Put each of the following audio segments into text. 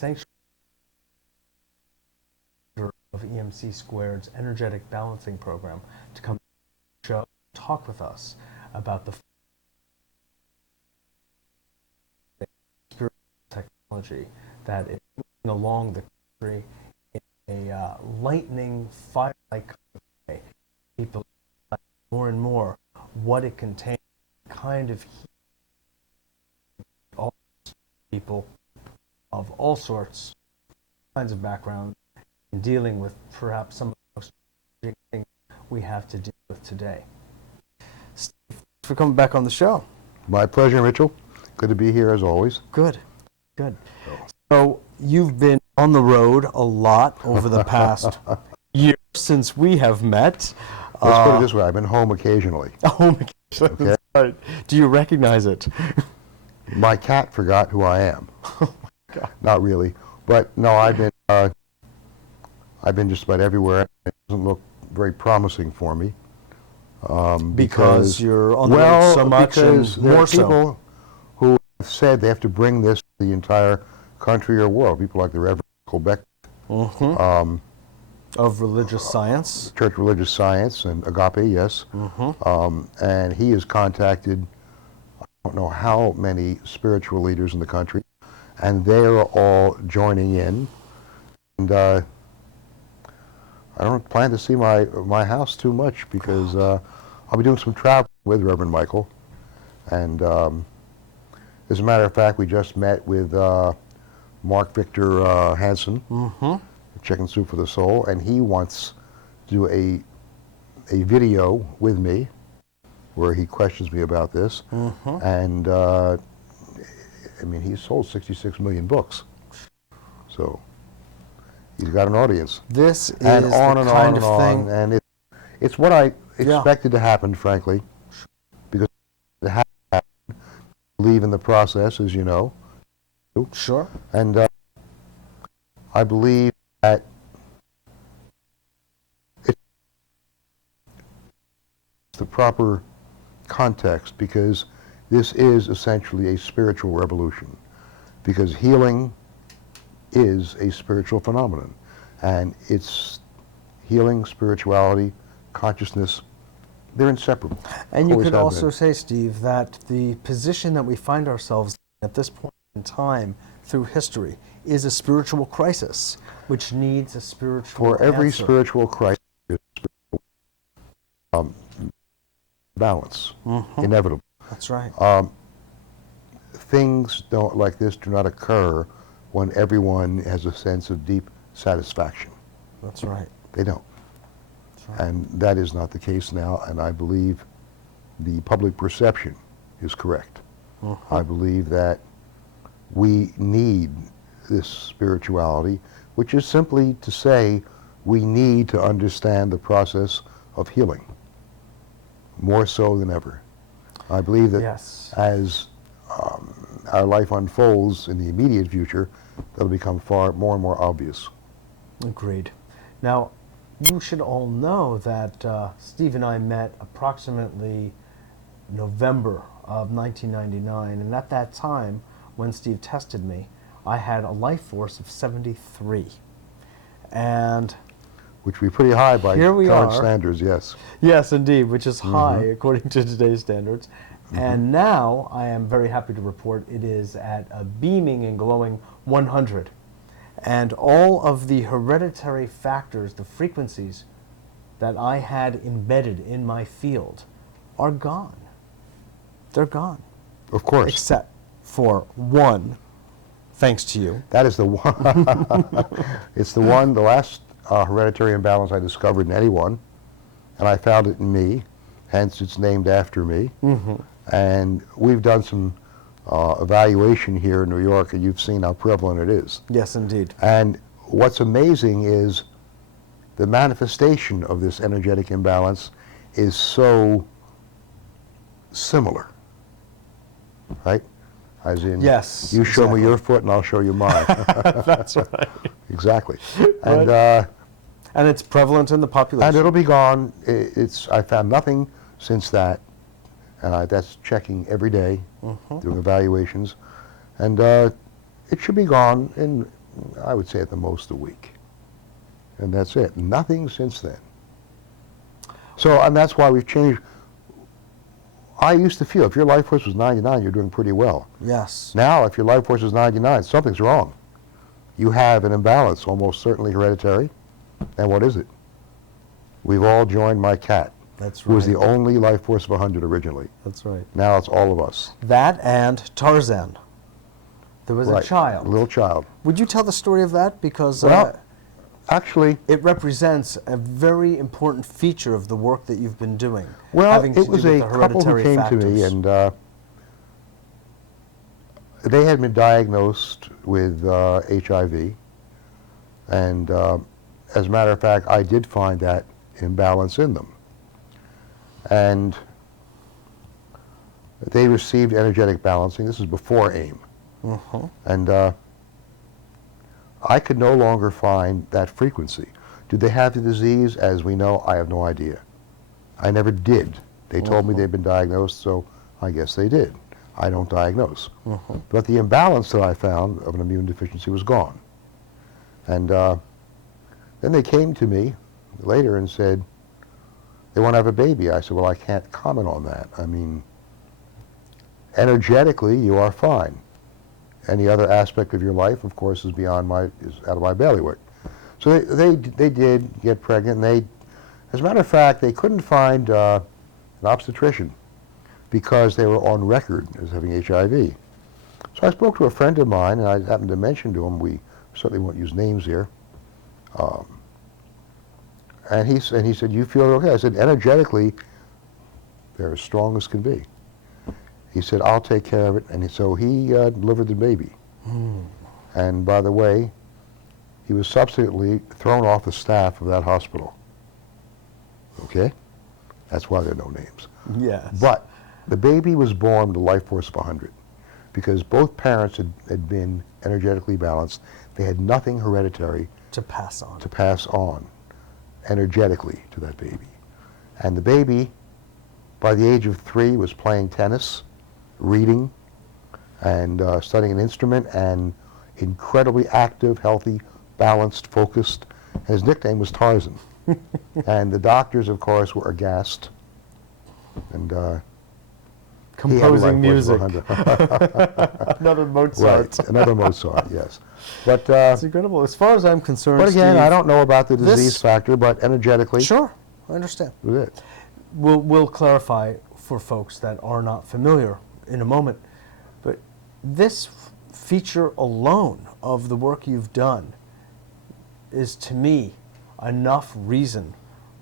sanctuary of EMC Squared's energetic balancing program to come to the show and talk with us about the spiritual technology that is moving along the country in a lightning, fire-like kind of way. People more and more what it contains, kind of heat, all people of all sorts, kinds of backgrounds, in dealing with perhaps some of the most challenging things we have to deal with today. Steve, thanks for coming back on the show. My pleasure, Mitchell. Good to be here as always. Good, good. So you've been on the road a lot over the past year since we have met. Let's put it this way, I've been home occasionally. Oh my gosh, Okay. right. Do you recognize it? My cat forgot who I am. Oh my God. Not really. But no, I've been just about everywhere. It doesn't look very promising for me. Because you're on the road so much because and there more are people who have said they have to bring this to the entire country or world. People like the Reverend Colbeck, of religious science. Church Religious Science and Agape, yes. And he has contacted, I don't know how many spiritual leaders in the country, and they're all joining in. And I don't plan to see my house too much because I'll be doing some travel with Reverend Michael. And as a matter of fact, we just met with Mark Victor Hansen, Chicken Soup for the Soul, and he wants to do a video with me where he questions me about this. And I mean, he's sold 66 million books. So he's got an audience. This is And on the and kind on of thing. and it's what I expected to happen, frankly, because it happened. Believe in the process, as you know. Sure. And I believe that it's the proper context, because this is essentially a spiritual revolution, because healing is a spiritual phenomenon, and it's healing, spirituality, consciousness, they're inseparable. And you Always could have also been. say, Steve, that the position that we find ourselves in at this point in time through history is a spiritual crisis, which needs a spiritual For every answer. spiritual crisis, balance, inevitable. That's right. Things like this do not occur when everyone has a sense of deep satisfaction. That's right. They don't. That's right. And that is not the case now, and I believe the public perception is correct. I believe that we need this spirituality, which is simply to say we need to understand the process of healing, more so than ever. I believe that Yes. as our life unfolds in the immediate future, that'll become more and more obvious. Agreed. Now, you should all know that Steve and I met approximately November of 1999, and at that time, when Steve tested me, I had a life force of 73. And Which would be pretty high by Here we current are. standards, yes. yes, indeed, which is high according to today's standards. And now I am very happy to report it is at a beaming and glowing 100. And all of the hereditary factors, the frequencies that I had embedded in my field are gone. They're gone. Of course. Except for one, thanks to you. That is the one. It's the one, the last hereditary imbalance I discovered in anyone, and I found it in me, hence it's named after me. And we've done some evaluation here in New York, and you've seen how prevalent it is. Yes, indeed. And what's amazing is the manifestation of this energetic imbalance is so similar, right? As in, Yes, you show exactly. me your foot and I'll show you mine. That's right. Exactly. And And it's prevalent in the population. and it'll be gone. I found nothing since that, and that's checking every day, doing evaluations, and it should be gone in I would say at the most a week. And that's it. Nothing since then. So, and that's why we've changed. I used to feel if your life force was 99, you're doing pretty well. Yes. Now, if your life force is 99, something's wrong. You have an imbalance, almost certainly hereditary. And what is it? We've all joined my cat, That's who was right. the only life force of 100 originally. That's right. Now it's all of us. That and Tarzan. There was Right. a child. A little child. Would you tell the story of that? Because Well, actually, it represents a very important feature of the work that you've been doing. well, having to it was do with a the couple who hereditary came factors. to me, and they had been diagnosed with HIV. And as a matter of fact, I did find that imbalance in them. And they received energetic balancing. This is before AIM. And I could no longer find that frequency. Did they have the disease? As we know, I have no idea. I never did. They told me they'd been diagnosed, so I guess they did. I don't diagnose. But the imbalance that I found of an immune deficiency was gone. And then they came to me later and said, they want to have a baby. I said, well, I can't comment on that. I mean, energetically, you are fine. Any other aspect of your life, of course, is out of my bailiwick. So they did get pregnant, and as a matter of fact, they couldn't find an obstetrician because they were on record as having HIV. So I spoke to a friend of mine, and I happened to mention to him, we certainly won't use names here, and he said, you feel okay? I said, energetically, they're as strong as can be. He said, I'll take care of it. And so he delivered the baby. And by the way, he was subsequently thrown off the staff of that hospital. Okay? That's why there are no names. Yes. But the baby was born with a life force of 100 because both parents had been energetically balanced. They had nothing hereditary to pass on energetically to that baby. And the baby, by the age of 3, was playing tennis, reading, and studying an instrument, and incredibly active, healthy, balanced, focused. His nickname was Tarzan. And the doctors, of course, were aghast. And composing music. 100. Another Mozart. Right, another Mozart, yes. But It's incredible. As far as I'm concerned, but again, Steve, I don't know about the disease this- factor, but energetically, Sure, I understand. it was it. We'll clarify for folks that are not familiar in a moment, but this feature alone of the work you've done is, to me, enough reason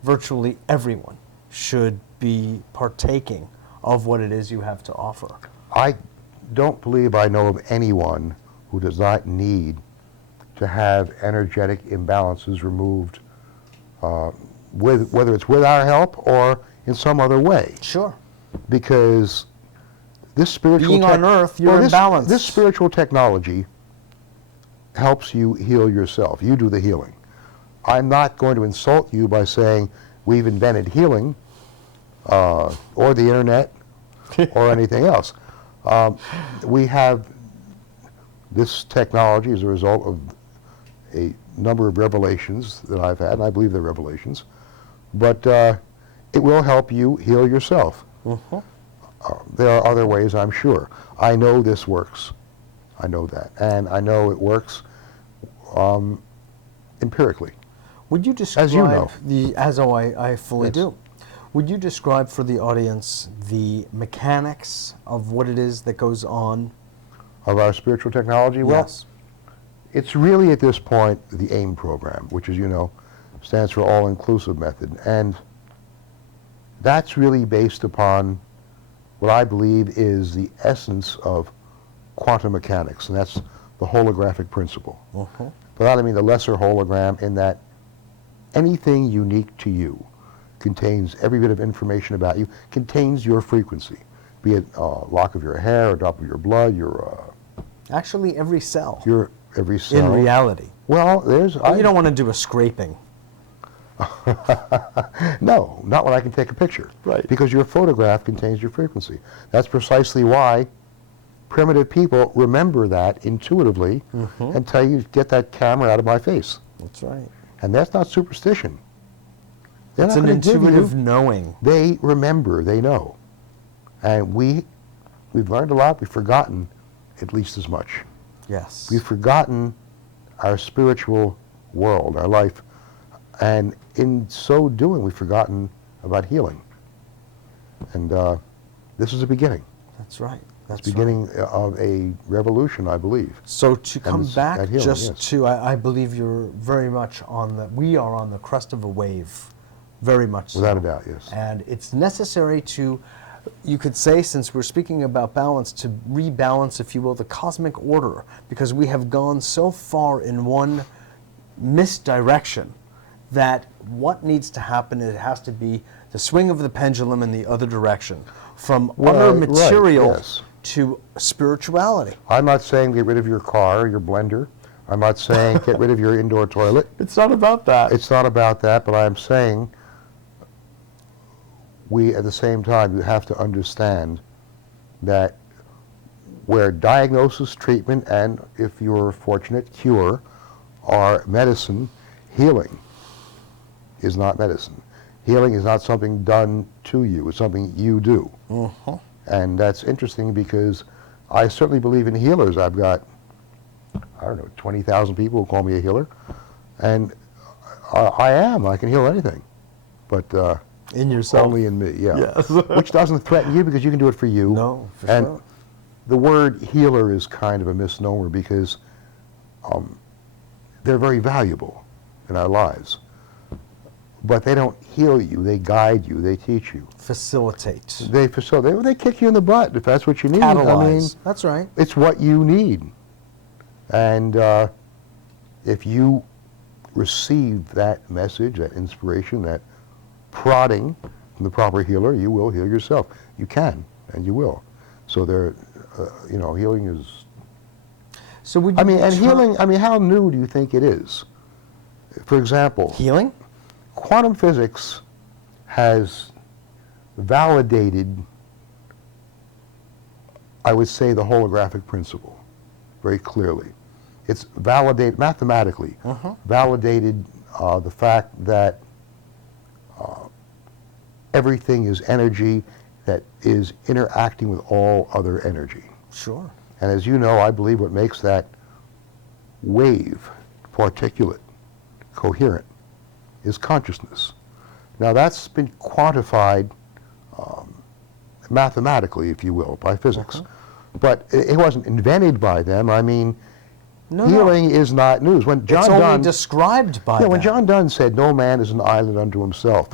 virtually everyone should be partaking of what it is you have to offer. I don't believe I know of anyone who does not need to have energetic imbalances removed, whether it's with our help or in some other way. Sure. Because this spiritual Being on Earth, you're imbalanced. This spiritual technology helps you heal yourself. You do the healing. I'm not going to insult you by saying we've invented healing or the internet or anything else. We have this technology as a result of a number of revelations that I've had, and I believe they're revelations, but it will help you heal yourself. There are other ways, I'm sure. I know this works. I know that. And I know it works empirically. Would you describe As you know. as I fully Yes. do. Would you describe for the audience the mechanics of what it is that goes on? Of our spiritual technology? Well, Yes. it's really at this point the AIM program, which, as you know, stands for All-Inclusive Method. And that's really based upon what I believe is the essence of quantum mechanics, and that's the holographic principle. By that I mean the lesser hologram, in that anything unique to you contains every bit of information about you, contains your frequency, be it a lock of your hair, a drop of your blood, Actually, every cell your every cell. in reality. Well, there's... You don't want to do a scraping. No, not when I can take a picture. Right. Because your photograph contains your frequency. That's precisely why primitive people remember that intuitively and tell you, get that camera out of my face. That's right. And that's not superstition. They're It's not an gonna give intuitive you, knowing. they remember, they know. And we've learned a lot, we've forgotten at least as much. Yes. We've forgotten our spiritual world, our life, and in so doing, we've forgotten about healing. And this is the beginning. That's right. That's It's beginning of a revolution, I believe. So to come it's back that healing, just yes. to, I believe you're very much we are on the crest of a wave, very much so. Without a doubt, yes. And it's necessary to, you could say, since we're speaking about balance, to rebalance, if you will, the cosmic order, because we have gone so far in one misdirection that what needs to happen, it has to be the swing of the pendulum in the other direction, from other Right, material yes. to spirituality. I'm not saying get rid of your car, your blender. I'm not saying get rid of your indoor toilet. It's not about that. It's not about that, but I'm saying we, at the same time, you have to understand that where diagnosis, treatment, and, if you're fortunate, cure are medicine, healing is not medicine. Healing is not something done to you. It's something you do. And that's interesting because I certainly believe in healers. I've got, I don't know, 20,000 people who call me a healer. And I am. I can heal anything. But In yourself. only in me, yeah. Yes. Which doesn't threaten you because you can do it for you. No, for and sure. the word healer is kind of a misnomer because they're very valuable in our lives. But they don't heal you. They guide you. They teach you. Facilitate. They facilitate. They kick you in the butt if that's what you need. Catalyze. That's right. It's what you need. And if you receive that message, that inspiration, that prodding from the proper healer, you will heal yourself. You can, and you will. So healing is. So would you Healing. How new do you think it is? For example, healing? quantum physics has validated, I would say, the holographic principle very clearly. It's validated mathematically, validated the fact that everything is energy that is interacting with all other energy. Sure. And as you know, I believe what makes that wave, particulate, coherent, is consciousness. Now that's been quantified mathematically, if you will, by physics. But it wasn't invented by them. Healing is not news. When John It's only Donne, described by when them. John Donne said, "No man is an island unto himself,"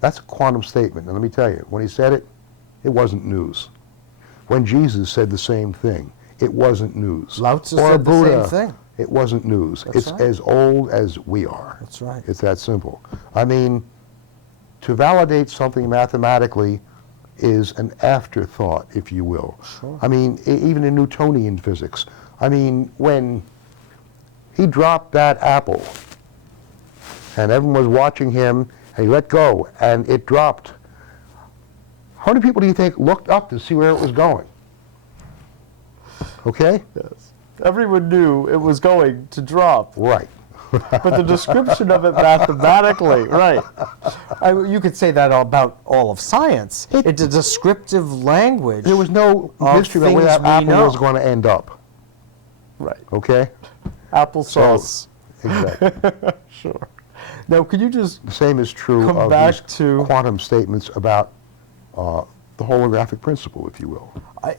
that's a quantum statement. And let me tell you, when he said it, it wasn't news. When Jesus said the same thing, it wasn't news. Lao Tzu or said the Buddha, same thing. it wasn't news. That's It's right. as old as we are. That's right. It's that simple. To validate something mathematically is an afterthought, if you will. Sure. Even in Newtonian physics. When he dropped that apple and everyone was watching him and he let go and it dropped, how many people do you think looked up to see where it was going? Okay? Yes. Everyone knew it was going to drop, Right. but the description of it mathematically, right. You could say that about all of science. It's a descriptive language. There was no Of mystery about where that things we apple know. was going to end up. Right. Okay? Applesauce. Exactly. Sure. Now, could you just The same is true come of back these to quantum statements about the holographic principle, if you will.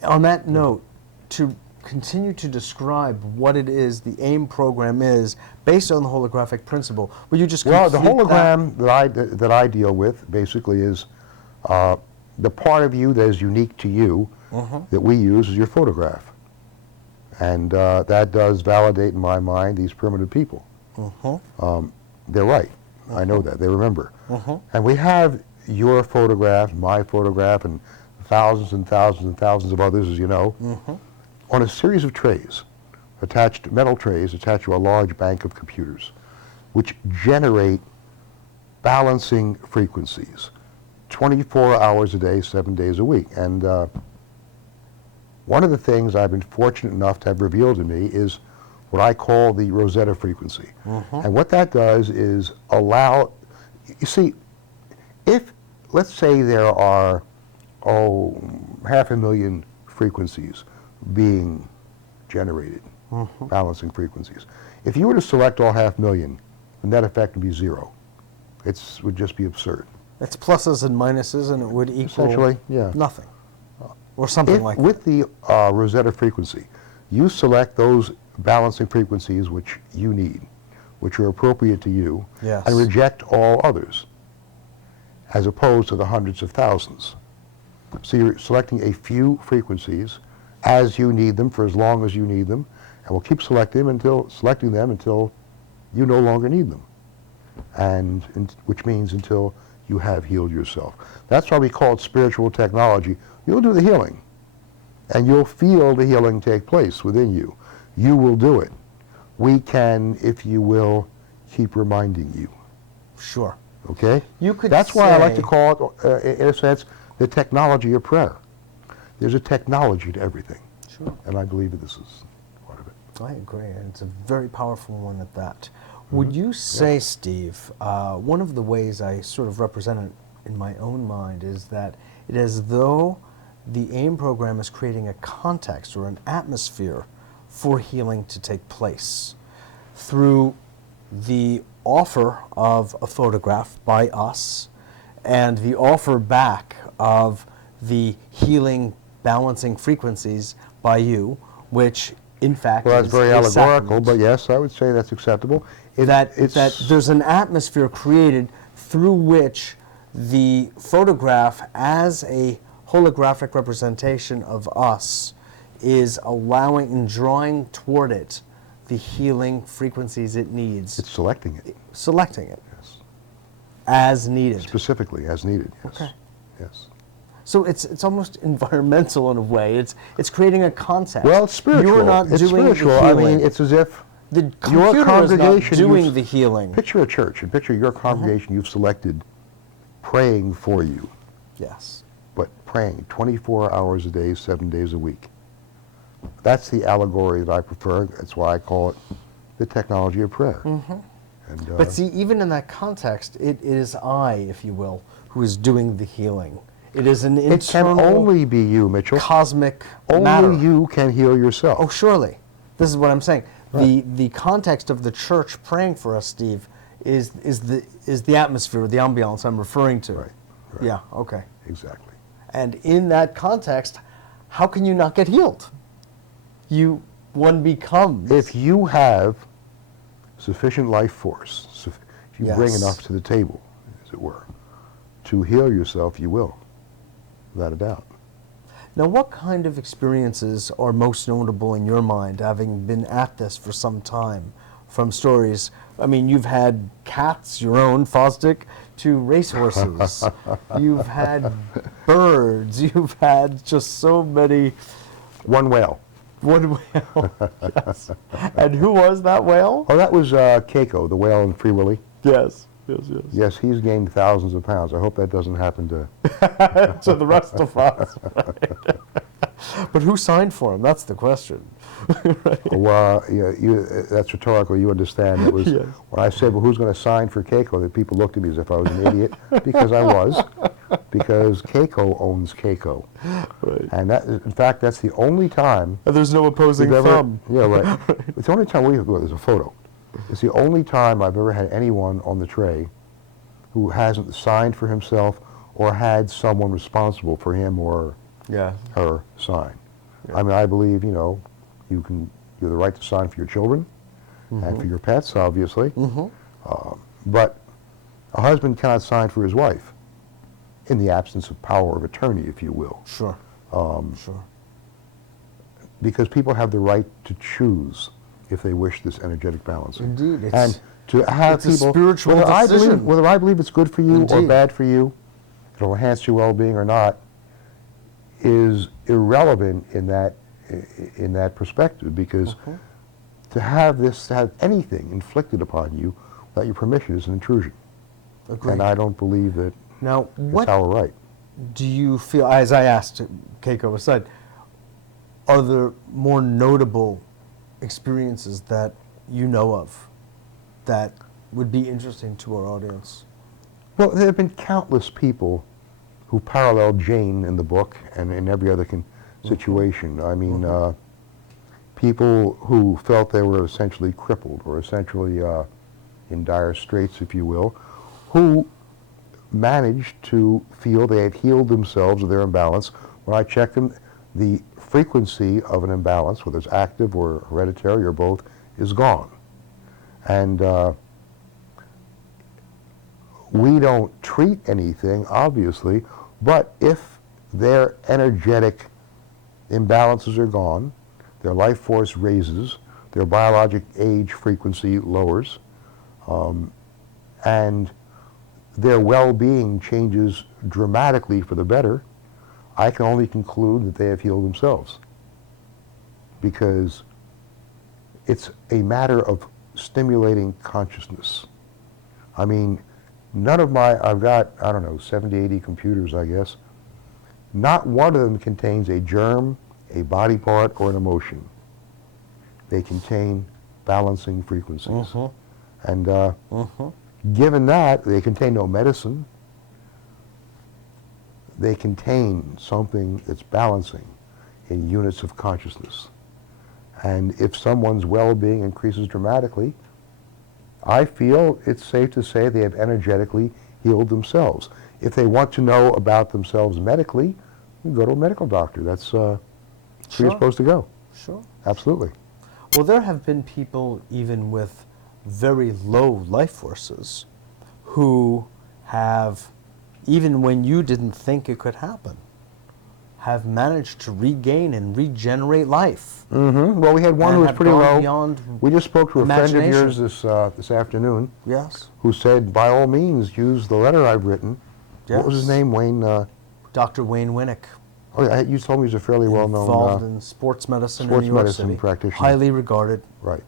on that note, to continue to describe what it is the AIM program is based on the holographic principle, will you just Well, the complete hologram that I deal with basically is the part of you that is unique to you that we use is your photograph. And that does validate in my mind these primitive people. They're right. I know that. They remember. And we have your photograph, my photograph, and thousands and thousands and thousands of others, as you know, on a series of trays, metal trays attached to a large bank of computers, which generate balancing frequencies, 24 hours a day, 7 days a week. And One of the things I've been fortunate enough to have revealed to me is what I call the Rosetta frequency. And what that does is allow, you see, if, let's say there are, 500,000 frequencies being generated, balancing frequencies. If you were to select all 500,000, the net effect would be zero. It would just be absurd. It's pluses and minuses, and it would equal Essentially, yeah. nothing, or something like that. With the Rosetta frequency, you select those balancing frequencies which you need, which are appropriate to you, Yes. and reject all others, as opposed to the hundreds of thousands. So you're selecting a few frequencies as you need them for as long as you need them, and we'll keep selecting them until you no longer need them, which means until you have healed yourself. That's why we call it spiritual technology. You'll do the healing, and you'll feel the healing take place within you. You will do it. We can, if you will, keep reminding you. Sure. Okay? You could That's why I like to say- call it, in a sense, the technology of prayer. There's a technology to everything, Sure. and I believe that this is part of it. I agree, and it's a very powerful one at that. Would you say, Steve, one of the ways I sort of represent it in my own mind is that it is as though the AIM program is creating a context or an atmosphere for healing to take place through the offer of a photograph by us and the offer back of the healing balancing frequencies by you, which in fact Well, that's is very a allegorical, sacrament. but yes, I would say that's acceptable. that there's an atmosphere created through which the photograph as a holographic representation of us is allowing and drawing toward it the healing frequencies it needs, it's selecting it, selecting it yes. as needed. Specifically, as needed, yes. Okay. Yes. So it's almost environmental in a way. It's creating a concept. Well, it's spiritual. You're not It's doing spiritual. the I healing. mean, it's as if the your computer is congregation, not doing you've- the healing. Picture a church and picture your congregation you've selected praying for you, Yes. but praying 24 hours a day, 7 days a week. That's the allegory that I prefer. That's why I call it the technology of prayer. And, But see, even in that context, it is I, if you will, who is doing the healing. It is an it can internal only be you, Mitchell. cosmic Only matter. you can heal yourself. Oh, surely. This is what I'm saying. The context of the church praying for us, Steve, is the atmosphere, the ambiance I'm referring to. Right. Yeah. Okay. Exactly. And in that context, how can you not get healed? One becomes. If you have sufficient life force, if you bring Yes. enough to the table, as it were, to heal yourself, you will, without a doubt. Now, what kind of experiences are most notable in your mind, having been at this for some time, from stories? I mean, you've had cats, your own, Fosdick, to racehorses. You've had birds. You've had just so many. One whale. One whale, yes. And who was that whale? Oh, that was Keiko, the whale in Free Willy. Yes. Yes, he's gained thousands of pounds. I hope that doesn't happen to... To the rest of us. Right? But who signed for him? That's the question. Well, that's rhetorical. You understand. It was Yes. when I said, well, who's going to sign for Keiko, that people looked at me as if I was an idiot, because I was, because Keiko owns Keiko. Right. And that, in fact, that's the only time And there's no opposing we've ever... thumb. Yeah, right. It's the only time well, there's a photo. It's the only time I've ever had anyone on the tray who hasn't signed for himself or had someone responsible for him or Yeah. her sign. I mean, I believe, you're the right to sign for your children and for your pets, obviously. But a husband cannot sign for his wife in the absence of power of attorney, if you will, Sure. Sure. because people have the right to choose if they wish this energetic balancing. Indeed, it's- and to have it's a people, spiritual whether decision. whether I believe it's good for you or Indeed. bad for you, it'll enhance your well-being or not, is irrelevant in that perspective, because to have anything inflicted upon you without your permission is an intrusion. Agreed. And I don't believe that Now, it's what our right. do you feel, as I asked Keiko aside, are there more notable experiences that you know of that would be interesting to our audience? Well, there have been countless people who paralleled Jane in the book and in every other situation. I mean, people who felt they were essentially crippled or essentially in dire straits, if you will, who managed to feel they had healed themselves of their imbalance. When I checked them, the frequency of an imbalance, whether it's active or hereditary or both, is gone. And we don't treat anything, obviously, but if their energetic imbalances are gone, their life force raises, their biologic age frequency lowers, and their well-being changes dramatically for the better, I can only conclude that they have healed themselves. Because it's a matter of stimulating consciousness. I mean, none of my, I've got, I don't know, 70, 80 computers, I guess. Not one of them contains a germ, a body part, or an emotion. They contain balancing frequencies. And given that, they contain no medicine. They contain something that's balancing in units of consciousness. And if someone's well-being increases dramatically, I feel it's safe to say they have energetically healed themselves. If they want to know about themselves medically, you go to a medical doctor. That's where you're supposed to go. Sure. Absolutely. Well, there have been people even with very low life forces who have, even when you didn't think it could happen, have managed to regain and regenerate life. Well, we had one who was pretty low. Beyond we just spoke to a friend of imagination. yours this afternoon. Yes. Who said, by all means, use the letter I've written. Yes. What was his name, Wayne? Dr. Wayne Winnick. Oh, yeah, you told me he's a fairly well-known involved in sports medicine in New York City. practitioner. Highly regarded Right.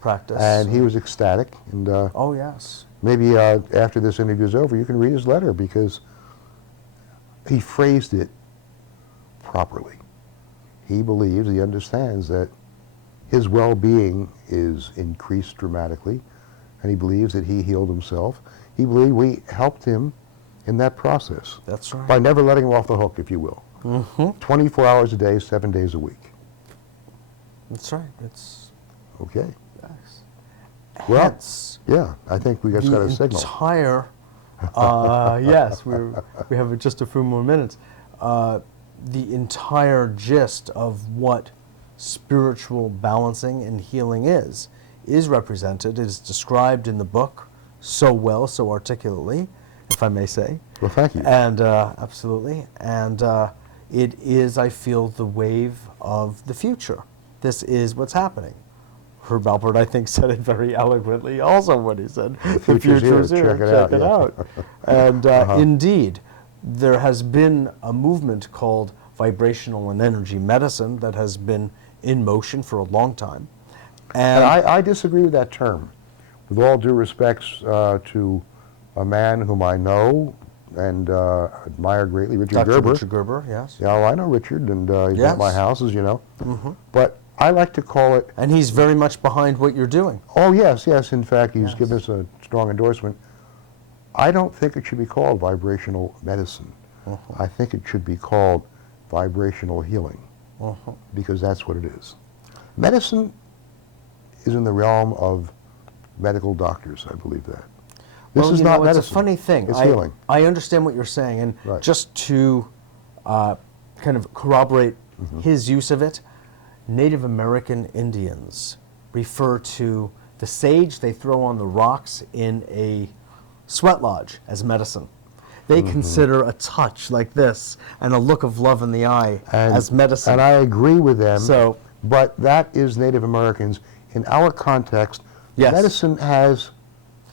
practice. And he was ecstatic. And oh, yes. maybe after this interview is over, you can read his letter because he phrased it properly. He believes, he understands that his well-being is increased dramatically, and he believes that he healed himself. He believed we helped him in that process. That's right. By never letting him off the hook, if you will. 24 hours a day, 7 days a week. That's right. It's Okay. yes. Well, Hence, yeah, I think we got a signal. entire, yes, we have just a few more minutes. The entire gist of what spiritual balancing and healing is represented, is described in the book so well, so articulately, if I may say. Well, thank you. And absolutely. And it is, I feel, the wave of the future. This is what's happening. Herb Alpert, I think, said it very eloquently also when he said, the future is here. Check it out. And indeed, there has been a movement called vibrational and energy medicine that has been in motion for a long time. And I disagree with that term. With all due respects to a man whom I know and admire greatly, Richard Dr. Gerber. Richard Gerber, yes. Yeah, well, I know Richard, and he's Yes. at my house, as you know. But I like to call it... And he's very much behind what you're doing. Oh, yes. In fact, he's Yes. given us a strong endorsement. I don't think it should be called vibrational medicine. I think it should be called vibrational healing, because that's what it is. Medicine is in the realm of medical doctors, I believe that. This is not medicine. It's a funny thing. It's healing. I understand what you're saying, and Right. just to kind of corroborate his use of it, Native American Indians refer to the sage they throw on the rocks in a sweat lodge as medicine. They consider a touch like this and a look of love in the eye as medicine. And I agree with them, So- but that is Native Americans. In our context, Yes. medicine has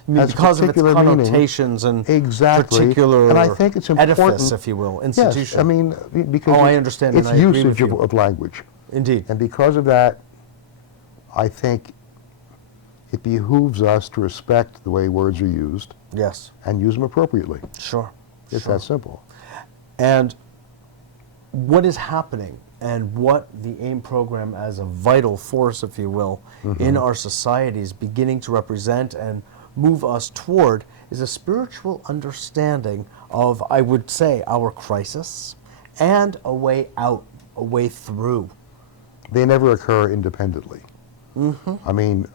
because of its particular meaning. connotations and Exactly. particular And I think it's important, edifice, if you will, institution. Yes, I mean, because I understand, and it's I agree with usage you. of language. Indeed. And because of that, I think it behooves us to respect the way words are used Yes. and use them appropriately. Sure. It's sure. that simple. And what is happening and what the AIM program as a vital force, if you will, in our society is beginning to represent and move us toward is a spiritual understanding of, I would say, our crisis and a way out, a way through. They never occur independently. I mean,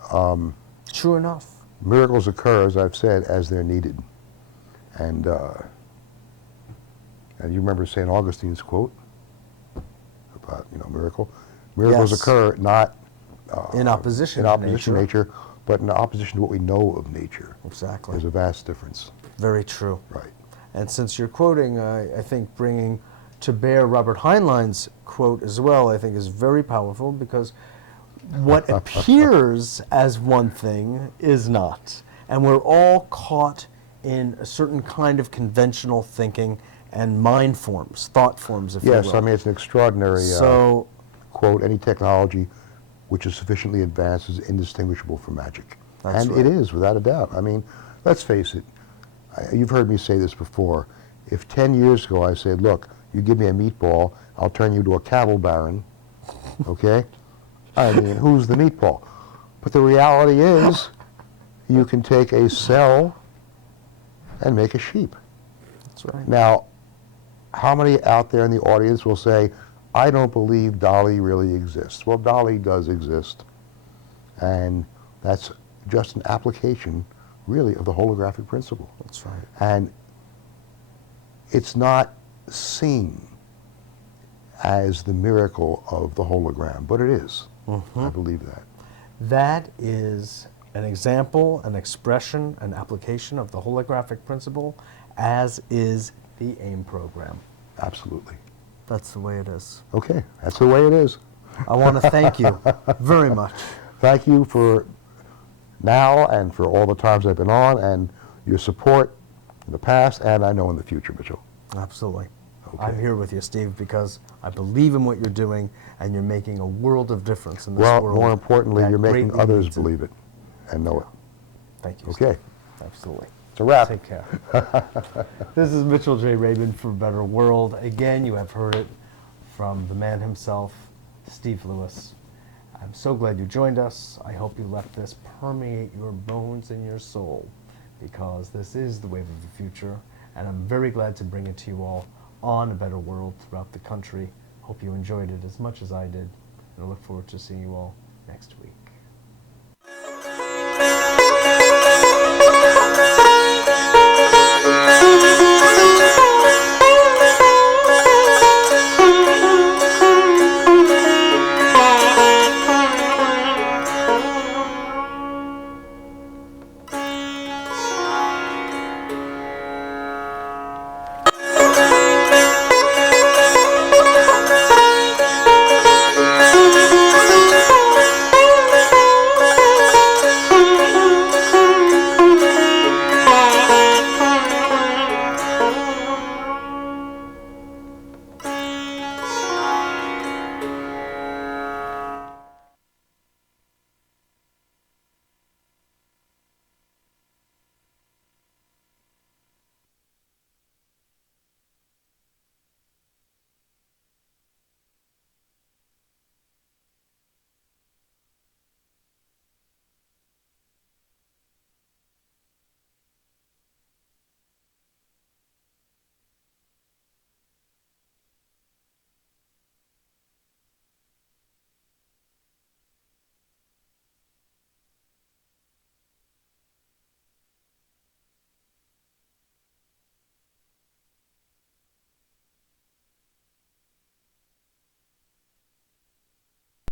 True enough. miracles occur, as I've said, as they're needed. And you remember St. Augustine's quote about, miracle? Miracles Yes. occur not In opposition in to opposition to nature, but in opposition to what we know of nature. Exactly. There's a vast difference. Very true. Right. And since you're quoting, I think bringing to bear Robert Heinlein's quote as well, I think is very powerful, because what appears as one thing is not. And we're all caught in a certain kind of conventional thinking and mind forms, thought forms, if you will. Yes, I mean, it's an extraordinary So, quote. Any technology which is sufficiently advanced is indistinguishable from magic. That's And right. it is, without a doubt. I mean, let's face it. You've heard me say this before. If 10 years ago I said, look, you give me a meatball, I'll turn you to a cattle baron, okay? I mean, who's the meatball? But the reality is, you can take a cell and make a sheep. that's right. Now, how many out there in the audience will say, I don't believe Dolly really exists? Well, Dolly does exist. And that's just an application, really, of the holographic principle. That's right. And it's not seen as the miracle of the hologram, but it is. I believe that. That is an example, an expression, an application of the holographic principle, as is the AIM program. Absolutely. That's the way it is. Okay, that's the way it is. I want to thank you very much. Thank you for now and for all the times I've been on and your support in the past and I know in the future, Mitchell. Absolutely. Okay. I'm here with you, Steve, because I believe in what you're doing, and you're making a world of difference in this Well, world. more importantly, that you're making greatly others needs it. believe it and know it. Thank you. Okay, Steve. Absolutely. it's a wrap. Take care. This is Mitchell J. Rabin for A Better World. Again, you have heard it from the man himself, Steve Lewis. I'm so glad you joined us. I hope you let this permeate your bones and your soul, because this is the wave of the future, and I'm very glad to bring it to you all on A Better World throughout the country. Hope you enjoyed it as much as I did, and I look forward to seeing you all next week.